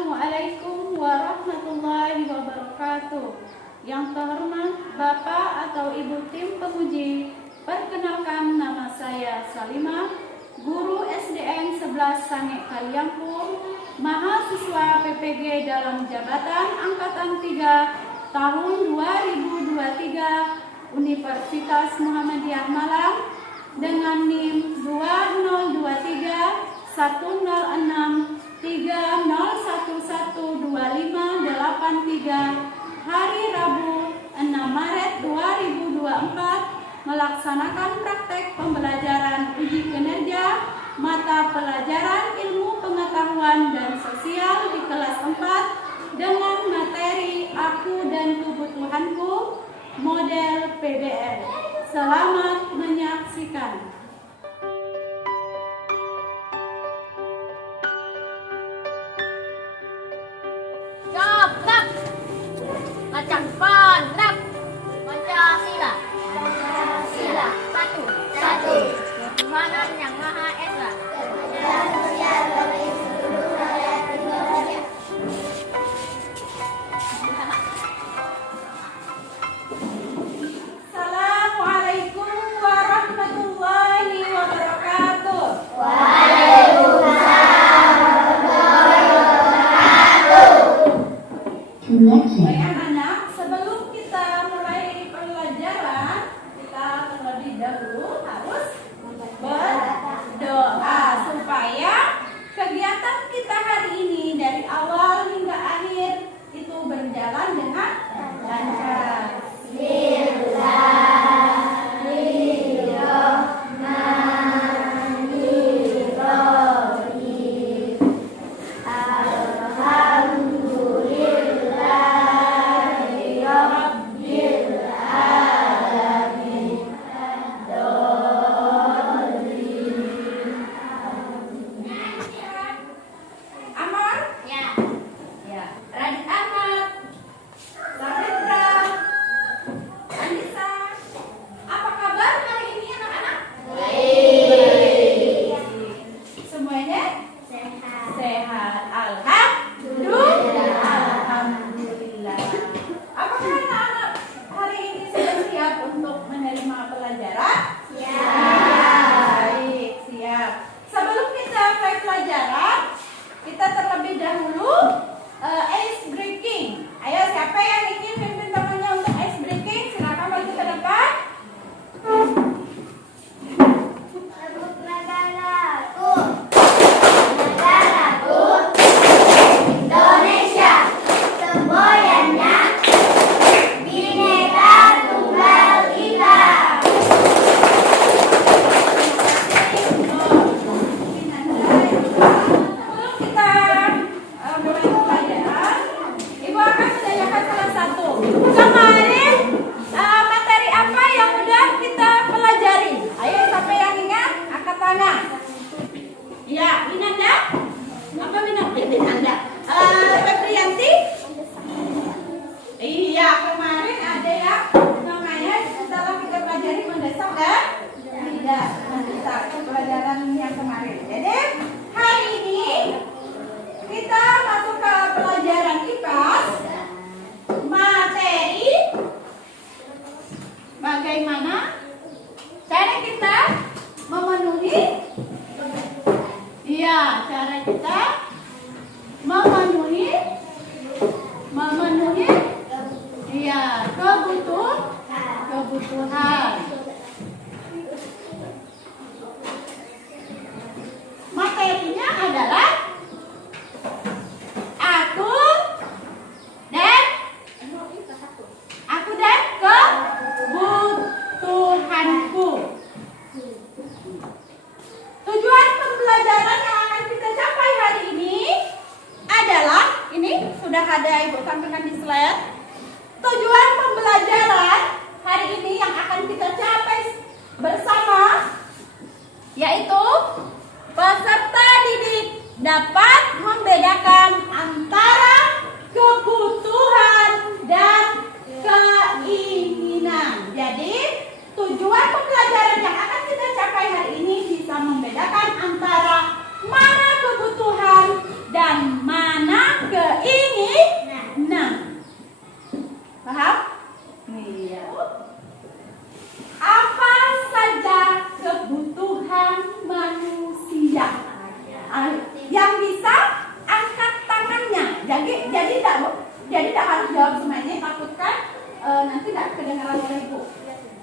Assalamualaikum warahmatullahi wabarakatuh. Yang terhormat Bapak atau Ibu tim penguji, perkenalkan nama saya Salimah, guru SDN 11 Sange Kaliangpur, mahasiswa PPG dalam jabatan Angkatan 3 tahun 2023 Universitas Muhammadiyah Malang dengan NIM 2023 106 30112583 hari Rabu 6 Maret 2024 melaksanakan praktek pembelajaran uji kinerja mata pelajaran ilmu pengetahuan dan sosial di kelas 4 dengan materi Aku dan Kebutuhanku model PBL. Selamat menyaksikan. Macam panap Pancasila. Satu Tuhanan Yang Maha Esa. Assalamualaikum warahmatullahi wabarakatuh. Baik anak-anak, sebelum kita mulai pelajaran, kita terlebih dahulu harus berdoa supaya kegiatan kita hari ini dari awal hingga akhir itu berjalan dengan lancar. Pelajaran yang kemarin. Jadi hari ini kita masuk ke pelajaran IPAS materi bagaimana cara kita memenuhi kebutuhan. Materinya adalah aku dan kebutuhanku. Tujuan pembelajaran yang akan kita capai hari ini adalah, ini sudah ada Ibu sampaikan di slide. Tujuan pembelajaran hari ini yang akan kita capai bersama yaitu peserta didik dapat membedakan antara kebutuhan dan keinginan. Jadi tujuan pembelajaran yang akan kita capai hari ini bisa membedakan antara mana kebutuhan dan mana keinginan. jadi tidak harus jawab semuanya, takutkan nanti tidak kedengaran oleh ibu.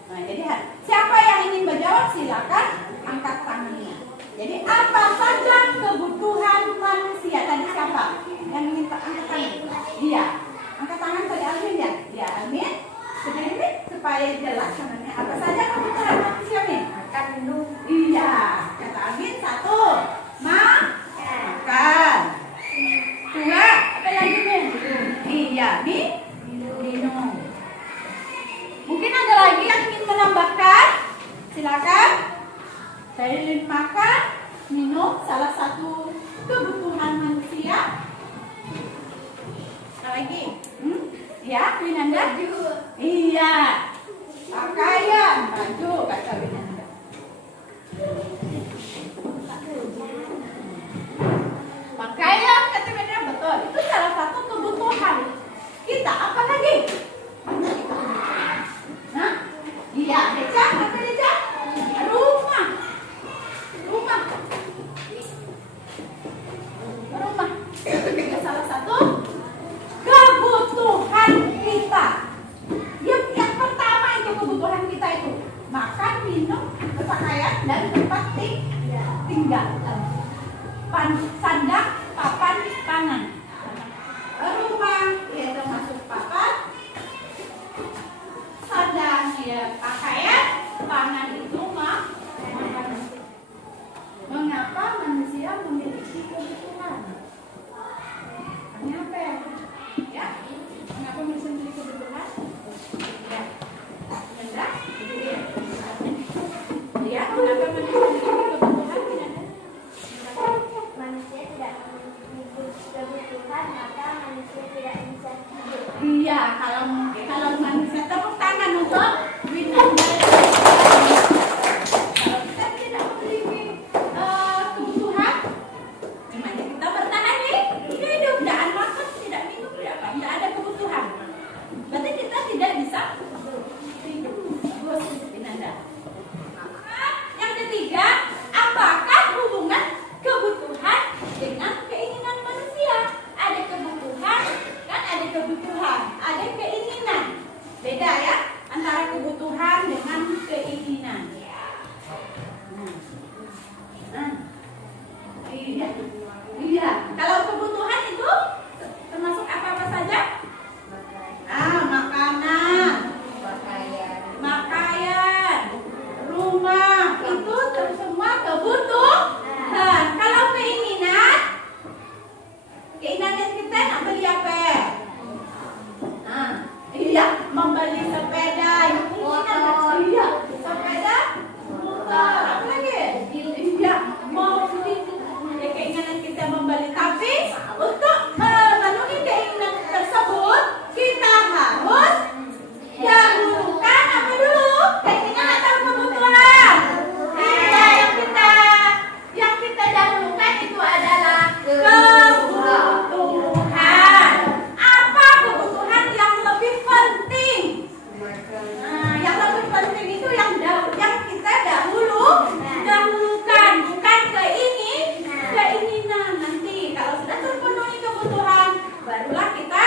Nah, jadi siapa yang ingin menjawab silakan angkat tangannya. Jadi apa saja kebutuhan manusia? Tadi siapa yang ingin angkat tangan? Iya, angkat tangan tadi Alvin ya. Iya Alvin. Sedikit supaya jelas namanya. Apa saja kebutuhan manusia nih? Makan, minum. Iya, kata Alvin satu. Makan. Dua, apa lagi nih? Iya, minum. Mungkin ada lagi yang ingin menambahkan? Silakan. Selain makan, minum salah satu kebutuhan manusia. Apa lagi? Ya, Winanda? Iya. Pakaian, baju, kata Winanda. Pakaian, kata Winanda, betul. Itu salah satu kebutuhan kita. Apa lagi? Nah, iya, Deca, apa Deca? Rumah. Itu salah satu kebutuhan kita. Yang pertama itu kebutuhan kita itu makan, minum, berpakaian, dan tempat tinggal. Sandang, papan, pangan. Rumah ya termasuk papan, sandang ya pakaian, pangan itu makanan. Mengapa manusia memiliki kebutuhan? Kenapa ya? Mengapa manusia memiliki kebutuhan? Ya, benar? Ya, mengapa manusia memiliki kebutuhan? Manusia tidak memiliki kebutuhan, maka manusia tidak bisa hidup. Iya, kalau manusia tepuk tangan untuk Winanda. Kalau kita tidak memiliki kebutuhan, gimana kita bertahan hidup? Tidak makan, tidak minum, tidak ada kebutuhan. Berarti kita tidak bisa hidup. Bagus, Winanda. Yang ketiga, apakah hubungan kebutuhan dengan keinginan manusia? Ada kebutuhan, kan ada kebutuhan, ada keinginan. Beda ya antara kebutuhan dengan keinginan. Iya. Kalau kebutuhan itu termasuk apa saja? Makanan, pakaian, rumah, itu semua kebutuhan. Kalau keinginan kita nak beli apa? Iya, membeli sepeda. Motor. Iya, sepeda, motor. Apa lagi? Iya, mau beli. Ya, keinginan kita membeli. Tapi untuk memenuhi keinginan tersebut, kita harus dahulukan apa dulu? Keinginan atau kebutuhan? Iya, yang kita dahulukan itu adalah kebutuhan. Apa kebutuhan yang lebih penting? Yang lebih penting itu yang kita dahulukan, bukan keinginan. Nanti kalau sudah terpenuhi kebutuhan, barulah kita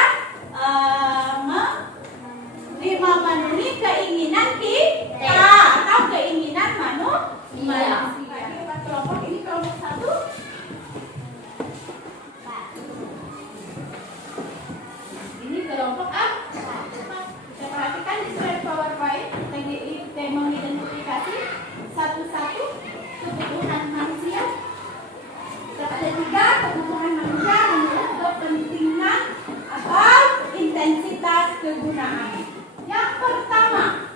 memenuhi keinginan kita atau keinginan manusia. Kelompok ini kelompok satu. Ini kelompok A. Kita perhatikan di slide PowerPoint. Kita mengidentifikasi satu-satu kebutuhan manusia. Ada 3 kebutuhan manusia menurut kepentingan atau intensitas kegunaan. Yang pertama,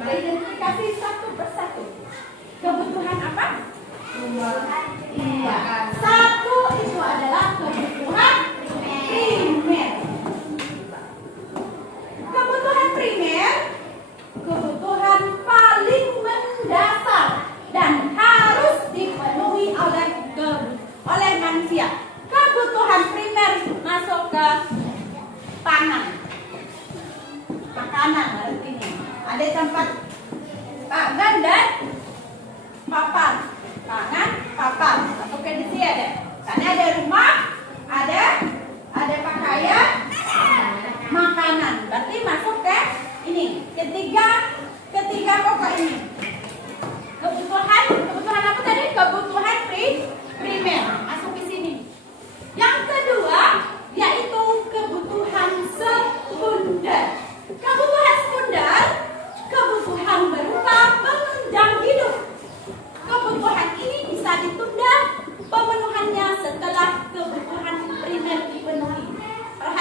identifikasi satu persatu. Kebutuhan apa? Iya. Satu itu adalah kebutuhan primer. Kebutuhan primer, kebutuhan paling mendasar dan harus dipenuhi oleh manusia. Kebutuhan primer masuk ke pangan, makanan artinya. Ada tempat pangan dan papan. Pangan, papan. Masukkan di sini ada. Karena ada rumah, ada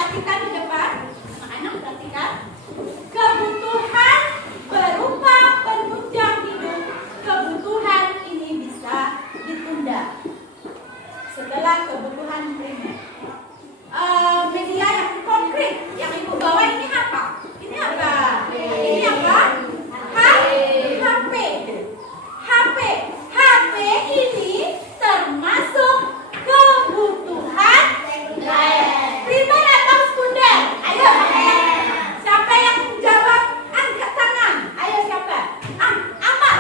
perhatikan di depan. Anak-anak perhatikan. Kebutuhan berupa penunjang hidup. Kebutuhan ini bisa ditunda setelah kebutuhan primer. Media yang konkret yang ibu bawa ini apa? Ini apa? Ini apa? HP. HP ini termasuk kebutuhan primer atau sekunder? Ayo, siapa yang jawab? Angkat tangan. Ayo siapa? Amal.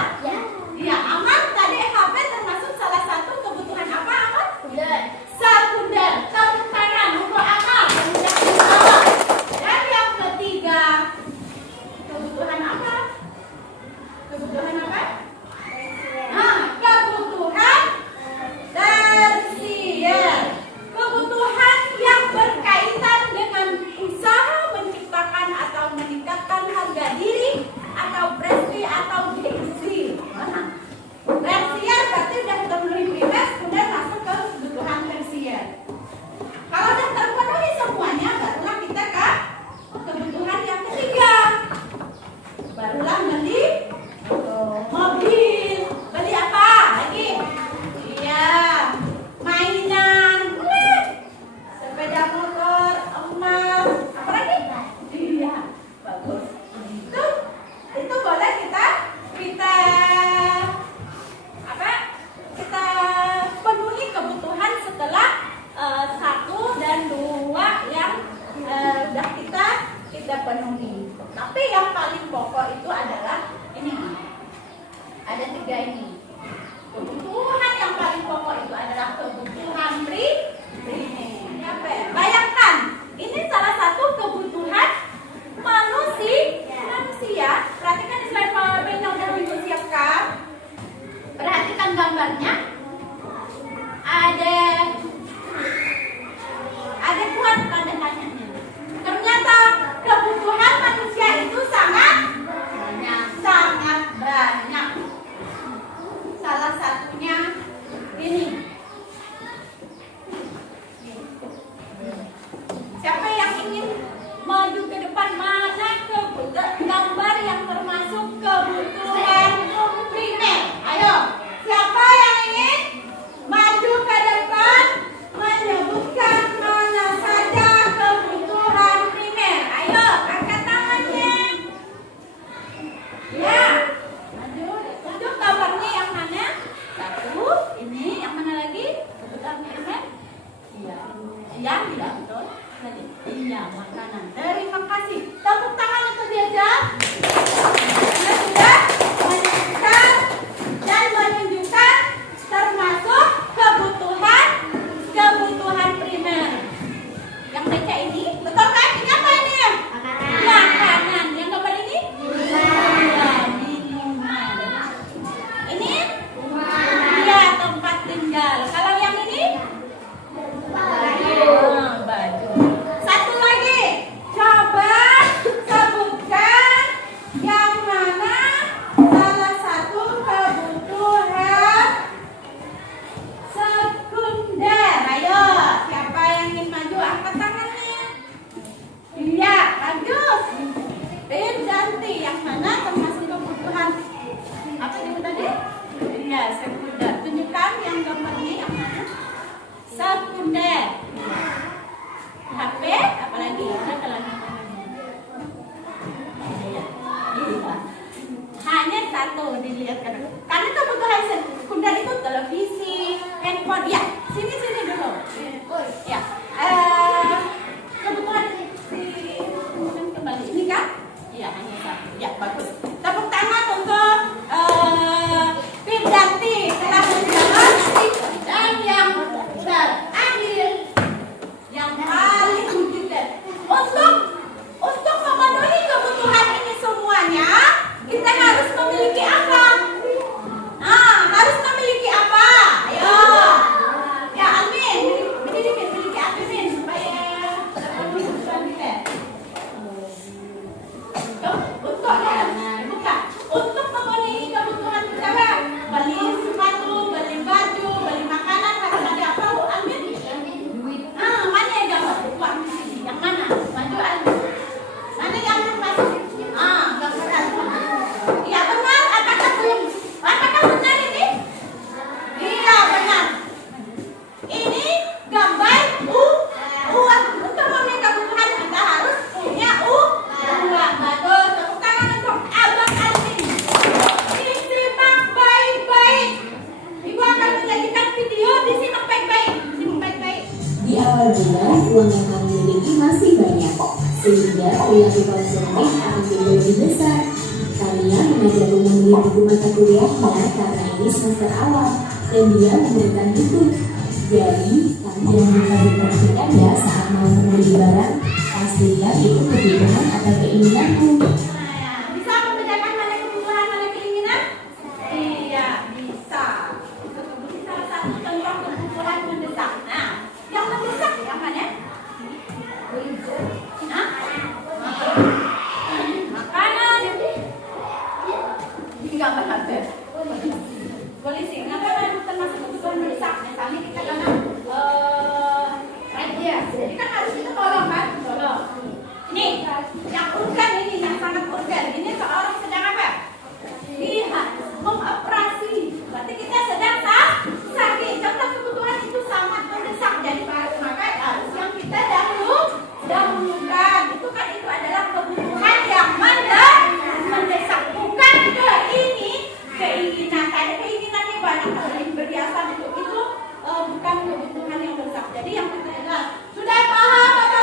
Ya, Amal tadi HP termasuk salah satu kebutuhan apa, Amal? Sekunder. Tepuk tangan untuk Amal. Dan yang ketiga, kebutuhan apa? Kebutuhan apa? Kebutuhan tersier. Kebutuhan yang berkaitan dengan usaha menciptakan atau meningkatkan harga diri atau prestasi atau gengsi. Tersier berarti sudah terpenuhi primer, kemudian masuk ke kebutuhan tersier. Kalau sudah terpenuhi semuanya, barulah kita ke kebutuhan yang ketiga. Barulah beli mobil. Beli apa lagi? Iya, mainan, sepeda motor, emas, apa lagi? Iya, bagus. Itu boleh kita apa? Kita penuhi kebutuhan setelah 1 dan 2 yang udah kita penuhi. Tapi yang paling pokok itu adalah ini. Ada 3 ini. Kebutuhan yang paling pokok itu adalah kebutuhan primer. Bayangkan, ini salah satu kebutuhan manusia. Perhatikan di slide PowerPoint yang sudah Ibu siapkan. Perhatikan gambarnya. Ada buat tanda tanyanya. Ternyata kebutuhan manusia itu sangat banyak. Salah satunya ini. Siapa yang ingin maju ke depan? Mana gambar yang termasuk kebutuhan primer? Ayo, siapa yang ingin maju ke depan menyebutkan mana saja kebutuhan primer? Ayo, angkat tangannya. Ya, tunjuk gambarnya yang mana? 1, ini yang mana lagi? Kebutuhan primer? Iya, betul. Tadi. Iya, makanan. Terima kasih. Tepuk tangan untuk dia. Karena sudah menyebutkan dan menunjukkan termasuk kebutuhan primer. Yang baca ini, betul kan? Ini apa ini? Makanan. Yang gambar ini? Minuman. Ini? Iya, tempat tinggal. Kalau yang ini? Baju. Satu lagi. Coba sebutkan yang mana salah satu kebutuhan sekunder. Ayo, siapa yang ingin maju angkat tangannya. Iya, bagus. Tim ganti yang mana termasuk kebutuhan apa itu tadi? Iya, sekunder. Tunjukkan yang gambarnya yang mana? Sekunder. HP, apalagi? Ada lagi. Iya. Hanya satu dilihat kan. Karena kebutuhan sekunder itu televisi, handphone. Ya, sini dulu. Ya. Kebutuhan kembali ini kan? Iya, hanya satu. Ya, bagus. Tepuk tangan untuk Tim Ganti telah menjawab. Dan yang terakhir, yang paling penting, untuk memenuhi kebutuhan ini semuanya, kita harus memiliki apa? Harus memiliki apa? Ayo. sehingga perilaku konsumtif akan jadi lebih besar. Tania mengajakku membeli buku mata kuliahnya karena ini semester awal dan dia memberikan itu. Jadi, kamu jangan lupa diperhatikan ya saat mau membeli barang. Pastikan itu kebutuhan atau keinginanmu. Bisa membedakan mana kebutuhan, mana keinginan? Iya, bisa. Itu salah satu contoh kebutuhan mendesak. Nah, yang mendesak yang mana? Hah? Makanan. Enggak benar. Polisi, kenapa termasuk kebutuhan mendesak? Misalnya kita kena jadi kan harus kita tolong kan? Tolong. Ini yang urgen ini, yang sangat urgen. Ini seorang sedang apa? Lihat, mengoperasi. Berarti kita sedang sakit. Contoh kebutuhan itu sangat mendesak. Jadi maka harus yang kita dahulukan. Itu kan itu adalah kebutuhan yang mendesak. Bukan keinginan. Ada keinginan nih banyak orang berbiasa untuk itu bukan kebutuhan yang mendesak. Jadi yang kita adalah sudah paham apa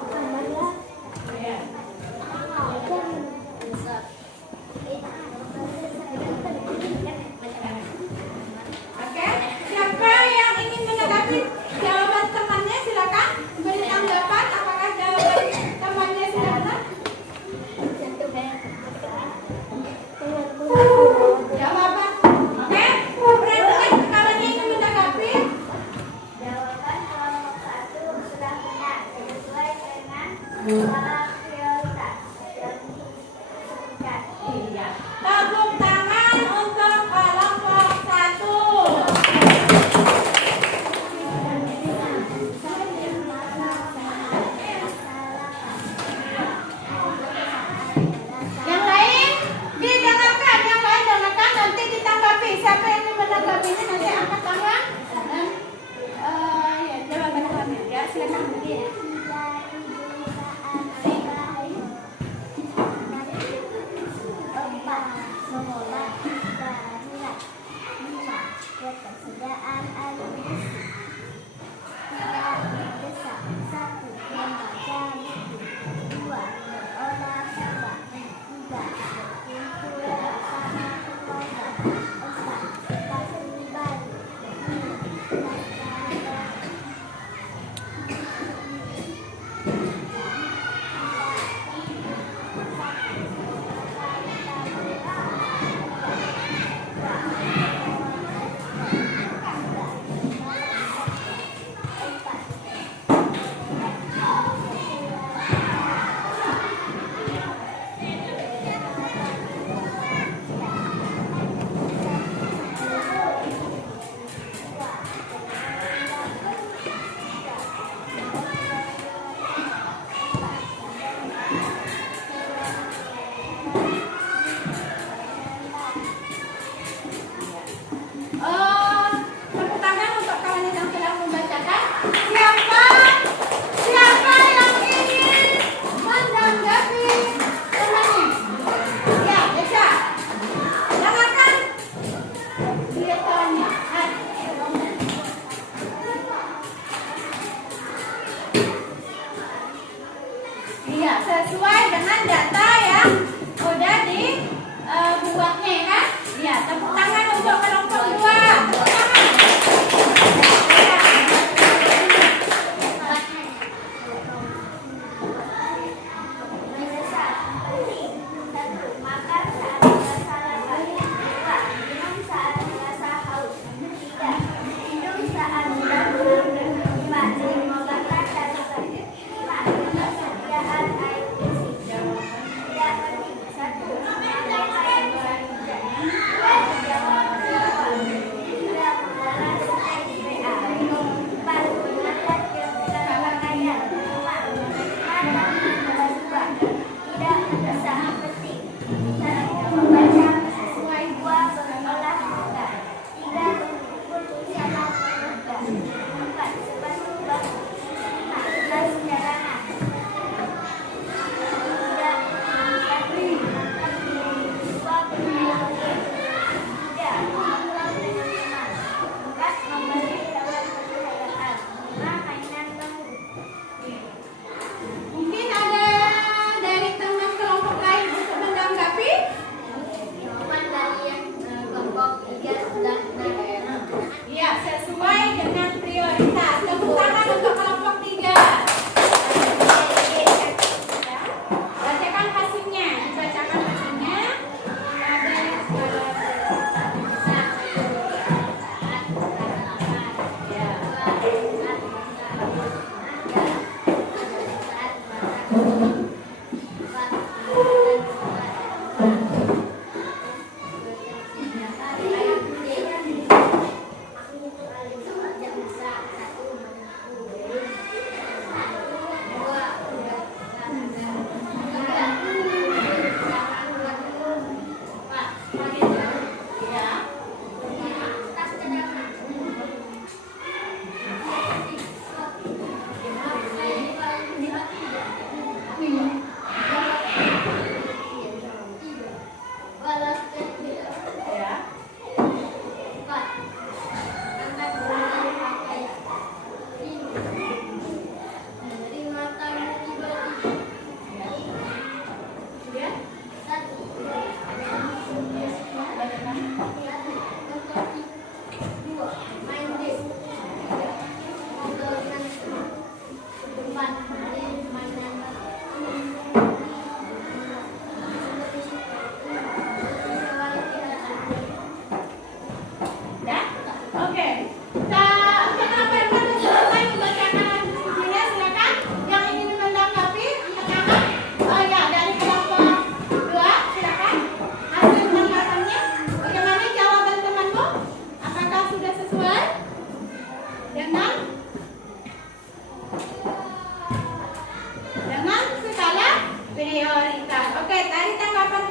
Ya. Oke, siapa yang ingin menanggapi jawaban temannya silakan beri tanggapan apakah jawaban temannya sudah benar. Jawaban, oke, perhatikan kalau ingin menanggapi. Jawaban kelompok 1 sudah benar sesuai dengan skala prioritas yang disebutkan. Iya. Tepuk tangan untuk kelompok 1. Yang lain didengarkan, yang lain dengarkan nanti ditanggapi. Siapa yang ingin menanggapinya nanti angkat tangan. Dan ya jawaban temannya ya silakan. Ketersediaan air bersih. 3. Mendesak. 1. Membaca buku. 2. Berolah hewan. 3. Berkumpul bersama keluarga. 4. Kasih baru. 5. Belajar. Tepuk tangan untuk kawan yang telah membacakan. Siapa yang ingin menanggapi temannya? Ya, Desa. Dengarkan. Lihat kawannya. Iya, sesuai dengan data yang udah dibuatnya kan? Iya, tepuk tangan untuk kelompok 2. Tepuk tangan. Iya. Mendesak. 1. Makan saat merasa lapar. 2. Minum saat merasa haus. 3. Minum saat sedang mengandung. 5. Mengobatan dan obat. 6. Ketersediaan air bersih. 3 penting. 1. Menyampaikan yang baik. 2. Menjawab persoalan. 3. prioritas. Oke, tadi tanggapan